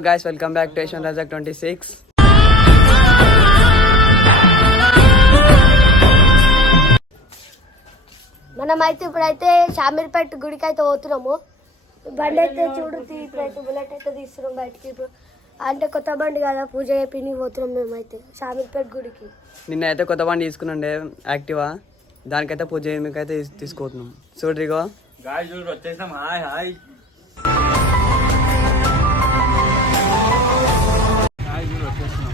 guys, welcome back to Asian Razak 26. మనమైతే ఇప్పుడైతే షామీర్పేట గుడికి అయితే పోతున్నాము. బండి అయితే చూడుతీ, ఇప్పుడైతే బుల్లెట్ అయితే తీస్తున్నాం బయటికి. ఇప్పుడు అంటే కొత్త బండి కదా, పూజ అయిపోయి పోతున్నాం మేమైతే షామీర్పేట గుడికి. నిన్న అయితే కొత్త బండి తీసుకున్నాండే యాక్టివా, దానికైతే పూజ అయితే తీసుకుపోతున్నాం. చూడ్రిగో గాయ్ చూడు వచ్చేసాం. హాయ్ హాయ్ హాయ్ చూడు వచ్చేస్తున్నాం.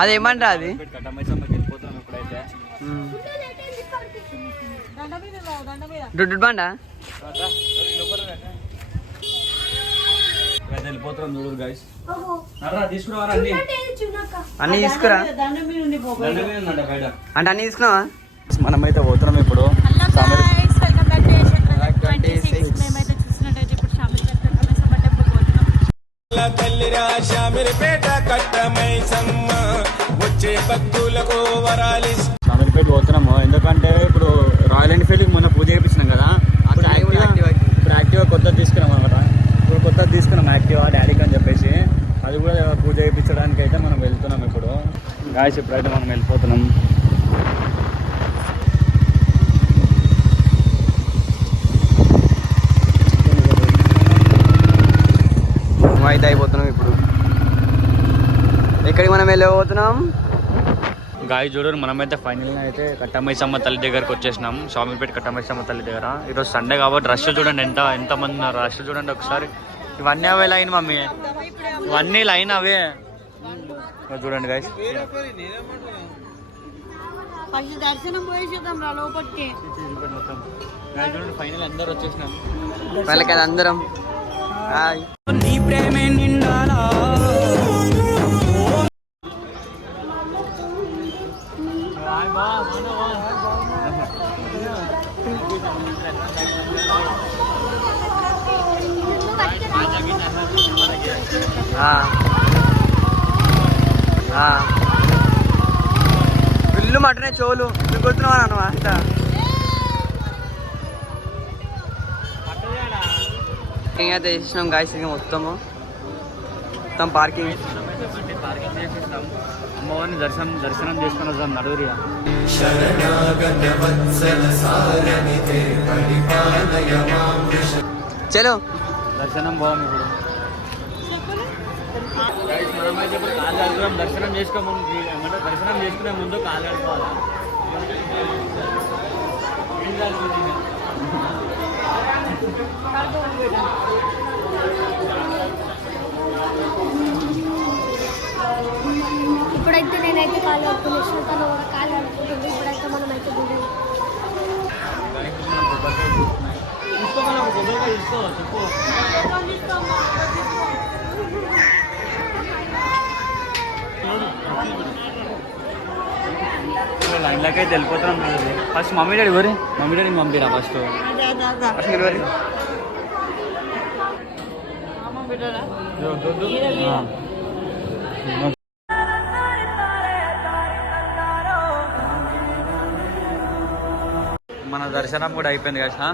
అది ఏమంటా అది వెళ్ళిపోతాం ఇప్పుడైతే. డుడ్డు బండా వెళ్ళిపోతున్నాం చూడు గాయస్. తీసుకురావారా అన్ని తీసుకురా అంటే అన్ని తీసుకున్నావా? మనమైతే పోతున్నాం ఇప్పుడు. షామీర్పేట పోతున్నాము ఎందుకంటే ఇప్పుడు రాయల్ ఎన్ఫీల్డ్ మొన్న పూజ చేయించినాం కదా, ఇప్పుడు యాక్టివా కొత్తది తీసుకున్నాం అనమాట. ఇప్పుడు కొత్తది తీసుకున్నాం యాక్టివా డాడీకి అని చెప్పేసి, అది కూడా పూజ చేయించడానికి అయితే మనం వెళ్తున్నాం ఇప్పుడు. గాయస్ ఇప్పుడైతే మనం వెళ్ళిపోతున్నాం. అయితే అయిపోతున్నాం ఇప్పుడు. ఎక్కడికి మనం వెళ్ళిపోతున్నాం గాయ చూడరు. మనమైతే ఫైనల్గా అయితే కట్టమైసమ్మ తల్లి దగ్గరకు వచ్చేసినాం. షామీర్పేట కట్టమైసమ్మ తల్లి దగ్గర. ఈరోజు సండే కాబట్టి రష్ చూడండి, ఎంతమంది ఉన్నారు. రష్ చూడండి ఒకసారి. ఇవన్నీ అవే లైన్ మమ్మీ, ఇవన్నీ లైన్ అవే చూడండి గాయస్. చూడండి ఫైనల్ అందరు వచ్చేసినాం. వాళ్ళకి అందరం నీ ప్రేమే నిండాలా. ఇల్లు మటనే చోలు గుర్తున్నావా అన్నమాట. అయితే వేసినాం గాయస్ మొత్తం పార్కింగ్ అమ్మవారిని దర్శనం చేసుకుని వద్దాం నడుగురిగా. చలో దర్శనం పోదాం ఇప్పుడు. మనమైతే ఇప్పుడు కాలు కడుగుదాం. దర్శనం చేసుకునే ముందు కాలు కడుకోవాలి. ఇప్పుడైతే నేనైతే కాలు కడుక్కునేసిన, తను కూడా కాలు కడుక్కుంటుంది. ఇప్పుడైతే మనం అయితే లైన్లోకి అయితే వెళ్ళిపోతున్నాం. ఫస్ట్ మమ్మీ డాడీ ఎవరి మమ్మీ డాడీని పంపిరా ఫస్ట్. మన దర్శనం కూడా అయిపోయింది కదా.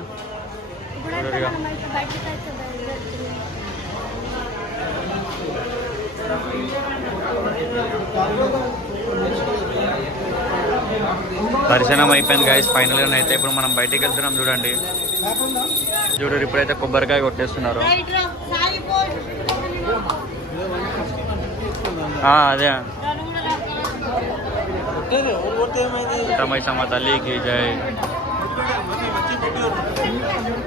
దర్శనం అయిపోయింది గాయస్ ఫైనల్గా అయితే. ఇప్పుడు మనం బయటికి వెళ్తున్నాం చూడండి. చూడండి ఇప్పుడైతే కొబ్బరికాయ కొట్టేస్తున్నారు. అదే కట్టమైసమ్మ తల్లికి జై.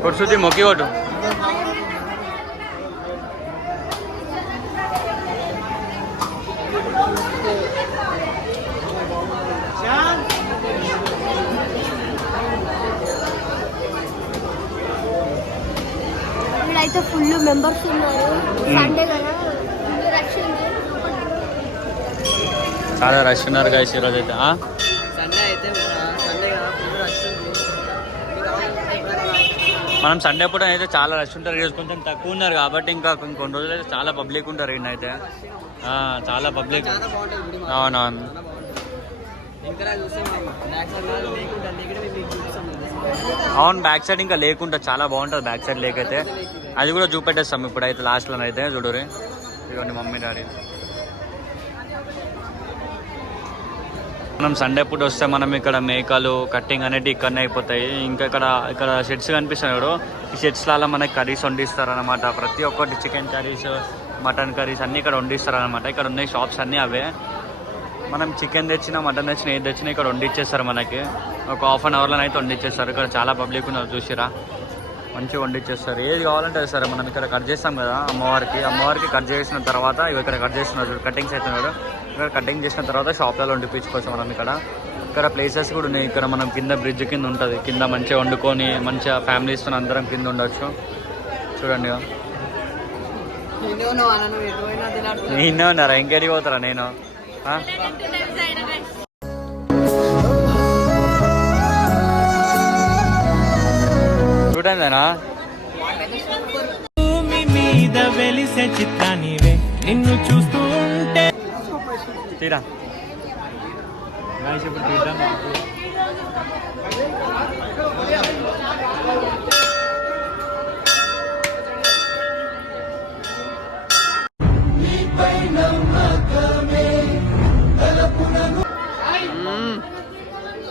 కొట్టు మొక్కి కొట్టు. ఇప్పుడైతే ఫుల్ మెంబర్స్ ఉన్నారు. సండే కదా, ఫుల్ రష్ ఉంది. చాలా రష్ ఉన్నారు గాయస్ ఈరోజు అయితే. సండే అయితే సండే కదా, ఫుల్ రష్ ఉంది. మనం సండే పూట అయితే చాలా రష్ ఉంటారు. ఈరోజు కొంచెం తక్కువ ఉన్నారు కాబట్టి ఇంకా కొన్ని రోజులు అయితే చాలా పబ్లిక్ ఉంటారు. ఈయన అయితే చాలా పబ్లిక్. అవునవును. ఇంకా చూస్తే బ్యాక్ సైడ్ లేకుండా లేకుండా మేము మీకు చూపిస్తాం. అవును, బ్యాక్ సైడ్ ఇంకా లేకుండా చాలా బాగుంటుంది. బ్యాక్ సైడ్ లేక్ అయితే అది కూడా చూపెట్టేస్తాం ఇప్పుడైతే లాస్ట్లో అయితే. చూడరు ఇదిగోండి మమ్మీ డాడీ. మనం సండే పూట వస్తే మనం ఇక్కడ మేకలు కట్టింగ్ అనేవి ఇక్కడనే అయిపోతాయి. ఇంకా ఇక్కడ షెడ్స్ కనిపిస్తాయి చూడు, ఈ షెడ్స్లలో మనకి కర్రీస్ వండిస్తారు అనమాట. ప్రతి ఒక్కటి చికెన్ కర్రీస్, మటన్ కర్రీస్ అన్నీ ఇక్కడ వండిస్తారు అనమాట. ఇక్కడ ఉన్నాయి షాప్స్ అన్నీ అవే. మనం చికెన్ తెచ్చినా మటన్ తెచ్చినా ఏది తెచ్చినా ఇక్కడ వండిచ్చేస్తారు మనకి. ఒక హాఫ్ అన్ అవర్లో అయితే వండిచ్చేస్తారు. ఇక్కడ చాలా పబ్లిక్ ఉన్నారు చూసిరా, మంచిగా వండిచ్చేస్తారు. ఏది కావాలంటే సరే మనం ఇక్కడ కట్ చేస్తాం కదా అమ్మవారికి కట్ చేసిన తర్వాత ఇవి ఇక్కడ కట్ చేస్తున్నారు కటింగ్స్ అవుతున్నాడు. ఇక్కడ కటింగ్ చేసిన తర్వాత షాప్లలో వండిపించుకోవచ్చు మనం. ఇక్కడ ప్లేసెస్ కూడా ఉన్నాయి. ఇక్కడ మనం కింద బ్రిడ్జ్ కింద ఉంటుంది, కింద మంచిగా వండుకొని మంచిగా ఫ్యామిలీస్తో అందరం కింద ఉండొచ్చు. చూడండి నిన్నే ఉన్నారా, ఇంకెడికి పోతారా నేను చూడండినా భూమి మీద వెలిసే చిత్రానివే నిన్ను చూస్తూ ఉంటే తీరా ఇప్పుడు చూద్దాం.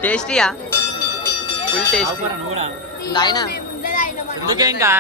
టేస్టీయా, ఫుల్ టేస్టీ నాయనా. ఎందుకే ఇంకా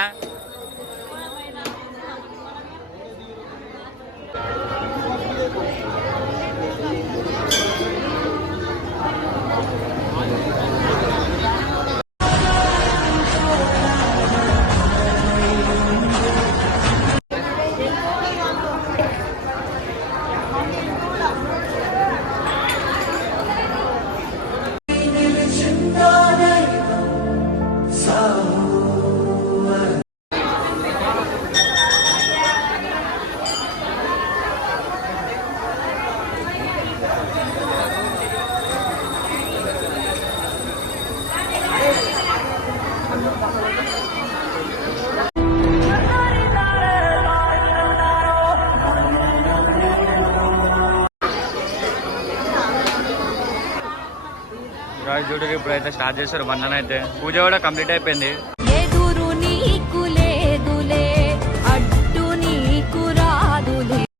చూడరు ఇప్పుడైతే స్టార్ట్ చేస్తారు బంధన అయితే. పూజ కూడా కంప్లీట్ అయిపోయింది.